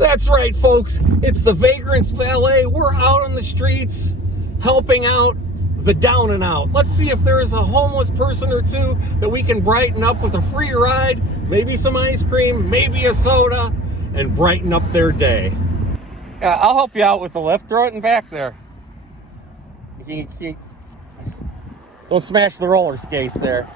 That's right, folks. It's the Vagrant's Valet. We're out on the streets helping out the down and out. Let's see if there is a homeless person or two that we can brighten up with a free ride, maybe some ice cream, maybe a soda, and brighten up their day. I'll help you out with the lift. Throw it in back there. Don't smash the roller skates there.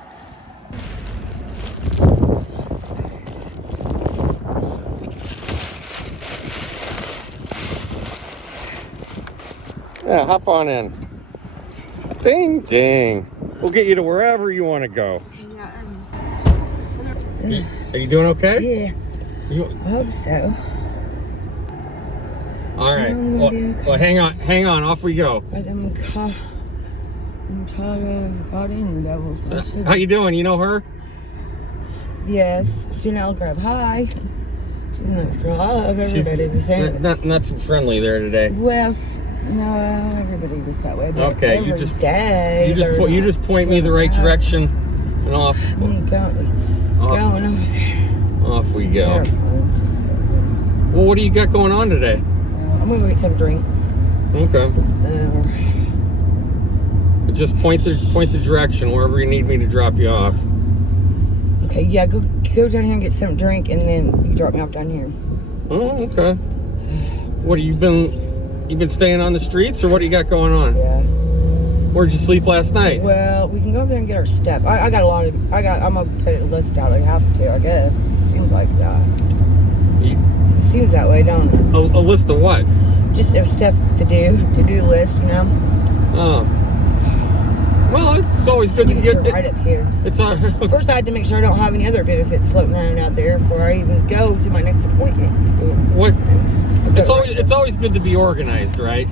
Yeah, hop on in. Ding, ding. We'll get you to wherever you want to go. Are you doing okay? Yeah. I hope so. All right. Well, hang on. Off we go. I'm tired of fighting the devil. So How you doing? You know her? Yes. Janelle Grub. Hi. She's a nice girl. I love everybody the same. Not too friendly there today. Well, no, everybody gets that way. But okay, you just point me the right direction and off. Going over there. Off we go. Well, what do you got going on today? I'm gonna go get some drink. Okay. Just point the direction wherever you need me to drop you off. Okay, yeah, go down here and get some drink, and then you drop me off down here. Oh, okay. What, you've been staying on the streets, or what do you got going on? Yeah. Where'd you sleep last night? Well, we can go over there and get our step. I'm gonna put a list out. I have to, I guess. Seems like that. It seems that way, don't it? A list of what? Just of stuff to do list, you know. Oh. Well, it's always good to get right up here. It's on. First, I had to make sure I don't have any other benefits floating around out there before I even go to my next appointment. What? It's always good to be organized, right?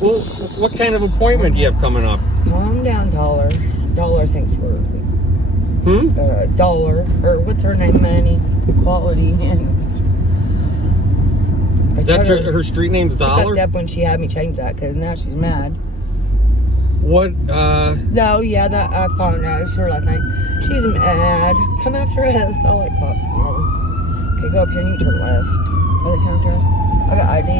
Well, what kind of appointment do you have coming up? Calm down, Dollar. Dollar thinks we're Dollar, or what's her name? Money, Quality, and that's her street name's Dollar? She fucked up when she had me change that, because now she's mad. What, No, yeah, that I found out. Sure, last night. She's mad. Come after us. I like cops. Okay, go up here and you turn left. By the counter. I got ID.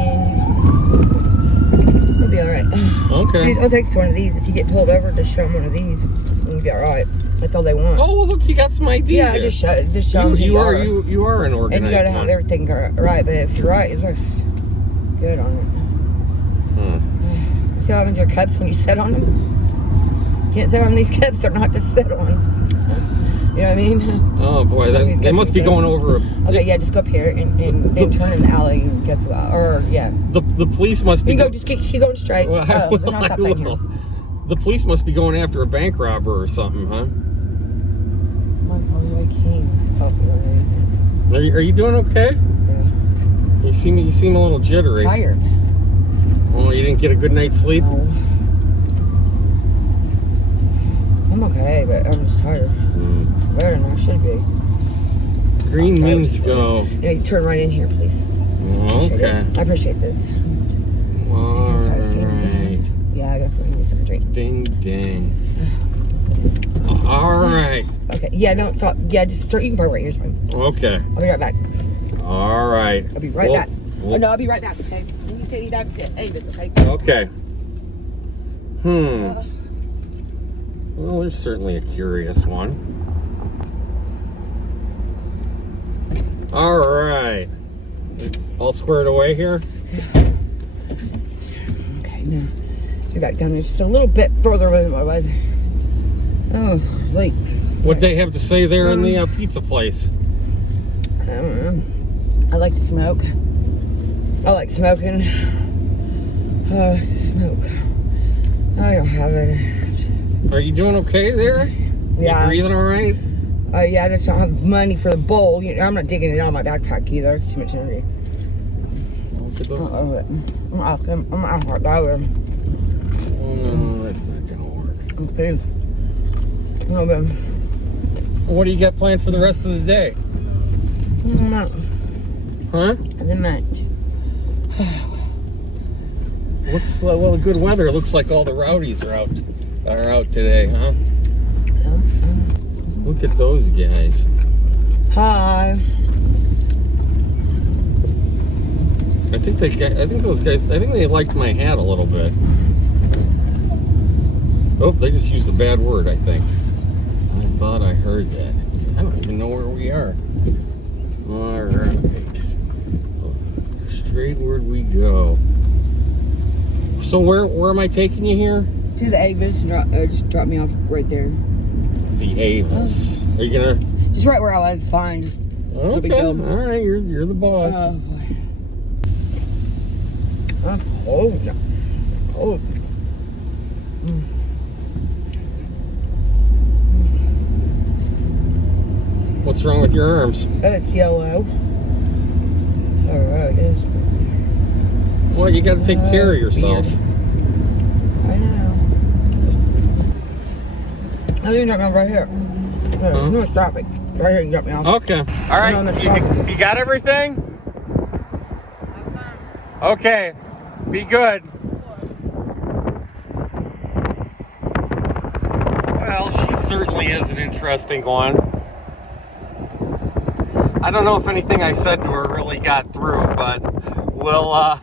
We'll be alright. Okay. I'll take one of these. If you get pulled over, just show them one of these. You'll be alright. That's all they want. Oh, well, look, you got some ID. Yeah, just show them. You are an organized and you gotta have everything right, but if you're right, it looks good on it. See what happens to your cups when you sit on them? You can't sit on these cups, they're not to sit on. You know what I mean? Oh boy, they must be going over. Okay, yeah, just go up here and then turn in the alley and guess what? Or yeah. The police must be. You go, just keep going straight. Well, I will. The police must be going after a bank robber or something, huh? Are you doing okay? Yeah. You seem a little jittery. Tired. Oh, you didn't get a good night's sleep? No. I'm okay, but I'm just tired. Better than I should be. Green means go. Yeah, you turn right in here, please. Okay. I appreciate this. All right. Yeah, I guess we're gonna get some drink. Ding, ding. All right. Okay. Yeah, don't stop. Yeah, just start. You can park right here. It's fine. Okay. I'll be right back. All right. I'll be right back. Oh, no, I'll be right back, okay? You can take you back to Angus, okay? Okay. Well, there's certainly a curious one. All right. All squared away here? Okay, now, you're back down there just a little bit further away than I was. Oh, wait. What'd they have to say there in the pizza place? I don't know. I like to smoke. I like smoking. Oh, I like to smoke. I don't have it. Are you doing okay there? Yeah. You breathing all right? Yeah, I just don't have money for the bowl. I'm not digging it out of my backpack either. It's too much energy. I'm out there. Oh, no, that's not gonna work. Okay. No, but what do you got planned for the rest of the day? I'm out. Huh? The match. Well, good weather. It looks like all the rowdies are out today, huh? Look at those guys. Hi. think those guys, I think they liked my hat a little bit. Oh, they just used a bad word, I think. I thought I heard that. I don't even know where we are. All right. Straightward we go. So where am I taking you here? To the Avis, and just drop me off right there. The Avis. Are you gonna? Just right where I was, fine. Just no big Okay. deal. All right. You're the boss. Oh boy. That's cold. Cold. What's wrong with your arms? It's yellow. It's alright, it is. Well, you got to take care of yourself. I know. I think you drop me off right here. No traffic. Right here, you drop me off. Okay. All right. You got everything? Okay. Be good. Well, she certainly is an interesting one. I don't know if anything I said to her really got through, but we'll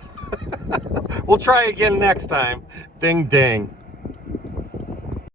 we'll try again next time. Ding ding.